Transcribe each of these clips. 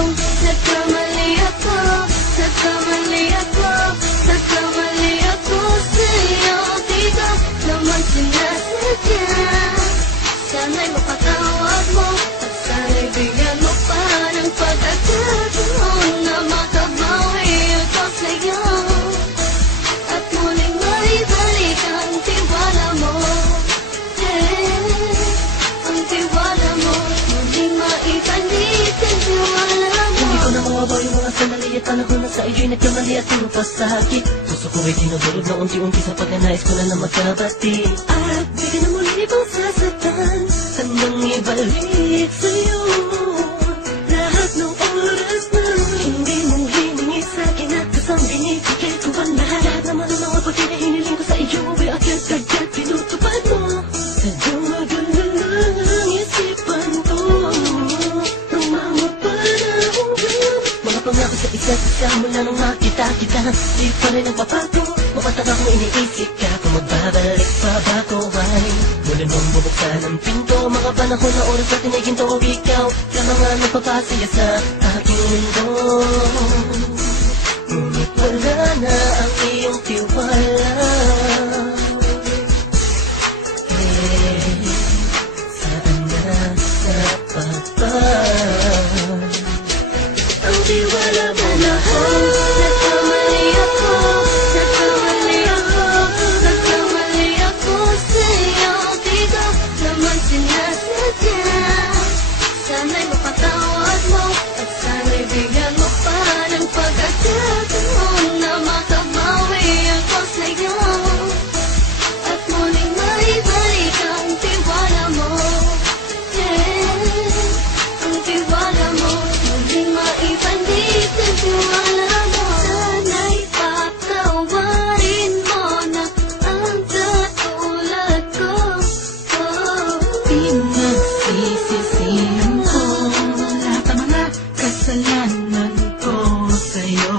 pong nagkamali ako, nagkamali ako, nagkamali ako sa'yo. Di ko naman sinasadya. Sana'y mapatawad mo at sana'y bigyan mo pa ng pagkakataon na makabawi ako sa'yo. At muling maibalik ang tiwala mo. Ang tiwala mo, muling maibalik ang tiwala mo. Hindi ko na mawawa yung mga sandali at panahon na sa iyo'y nagkamali at puro pasakit. Puso ko ay tinudulog na unti-unti sa pagkanais ko na magkabati. At di ka na muli ibang sasaktan, handang ibalik sa'yo lahat ng oras na hindi mong hiningi sa'kin at kasang binibigay ko ang lahat naman ang mga pagkakahiniling ko sa iyo ay agad-agad pinutupad mo. Sa dumagulo lang ang isipan ko ng mga panahon yun. Mga pangako sa isa't isa mula nung makita kita, di pa rin nagpapago. Mapataka kung iniisip ka kung magbabalik pa ba ko ay mula nung bubuksan ang pinto. Mga panahon na oras natin ay ginto. Ikaw sa mga nagpapasaya sa aking mundo. Ngunit wala na ang iyong tiwala. Saan na napapag ang tiwala mo na Nagkamali ako, nagkamali ako, nagkamali ako sa'yo. Di ko naman sinasadya. Sana'y mapatawad mo at sana'y bigyan mo pa ng pagkakataon na makabawi ako sa'yo. At muling maibalik ang tiwala mo. Ang tiwala mo, muling maibalik ang tiwala mo. Sana'y patawarin mo na ang katulad ko. Pinagsisisihan ko lahat ng mga kasalanan ko sa'yo.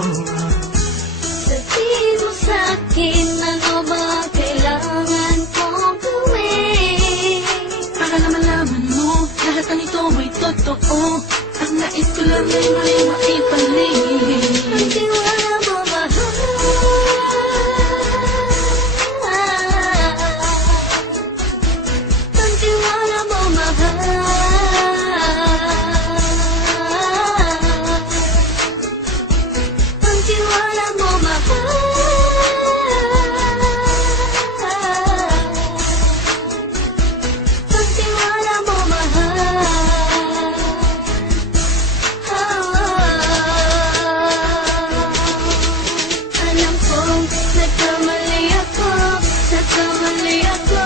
Sabihin mo sa'kin ano ba kailangan kong gawin Para na malaman mo lahat ng ito ay totoo. Ang nais ko lang ay may maibalik ang tiwala mo, mahal. Ang tiwala mo, mahal. Ang tiwala mo, mahal. Ang tiwala mo, mahal. Alam kong nagkamali ako, nagkamali ako,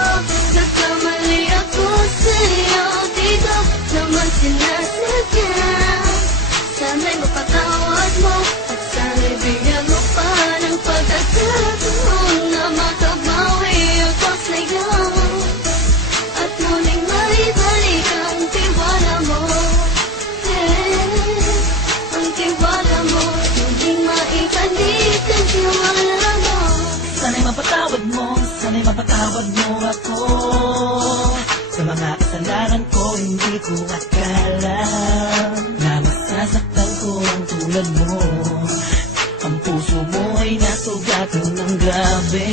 nagkamali ako sa'yo. Di ko naman sinasadya. Sana'y mapatawad mo at sana'y bigyan mo pa ng pagkakataon na makabawi ako sa'yo. At muling maibalik ang tiwala mo. Ang tiwala mo, muling maibalik ang tiwala mo. Sana'y mapatawad mo, sana'y mapatawad mo ako. Sa mga kasalanan ko, hindi ko akala na masasaktan ko ang tulad mo. Ang puso mo ay nasugatan ng grabe.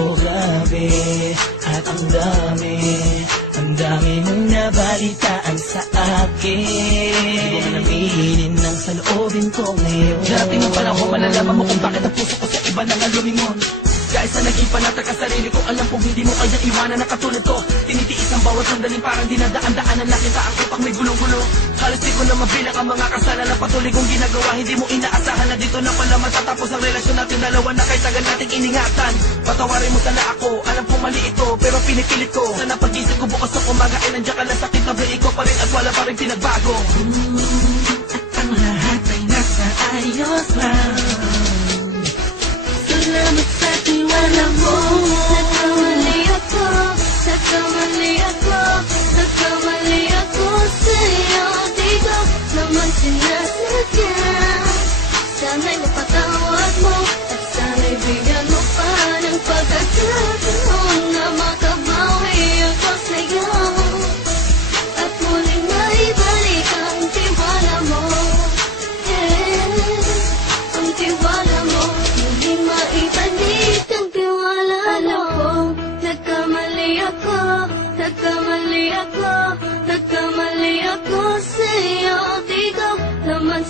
Oh grabe, at ang dami mong nabalitaan sa akin. Di mo man aminin ng saloobin ko ngayon. Darating ang panahon, malalaman mo kung bakit ang puso ko sa iba nang alumingon. Dahil sa naging panatag ka sarili ko, alam kong hindi mo kaya iwanan na katulad ko. Tinitiis ang bawat sandaling parang dinadaan-daanan na kita ang upang may gulong-gulo. Halos di ko na mabilang ang mga kasalanan na patuloy kong ginagawa. Hindi mo inaasahan na dito na pala matatapos ang relasyon natin dalawa na kahit tagal nating iningatan. Patawarin mo sana ako, alam kong mali ito, pero pinipilit ko. Sana pag-isip ko bukas ng umaga ay nandiyan ka lang sa kitabi ko pa rin at wala pa rin pinagbago. At ang lahat ay nasa ayos lang. Salamat sa tiwala mo. Nagkamali ako, nagkamali ako, nagkamali ako sa'yo. Di ko naman sinasadya. Sana'y mapatawad mo at sana'y bigyan mo pa ng pagkakataon na makabawi ako sa'yo. At muling maibalik ang tiwala mo.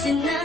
Sina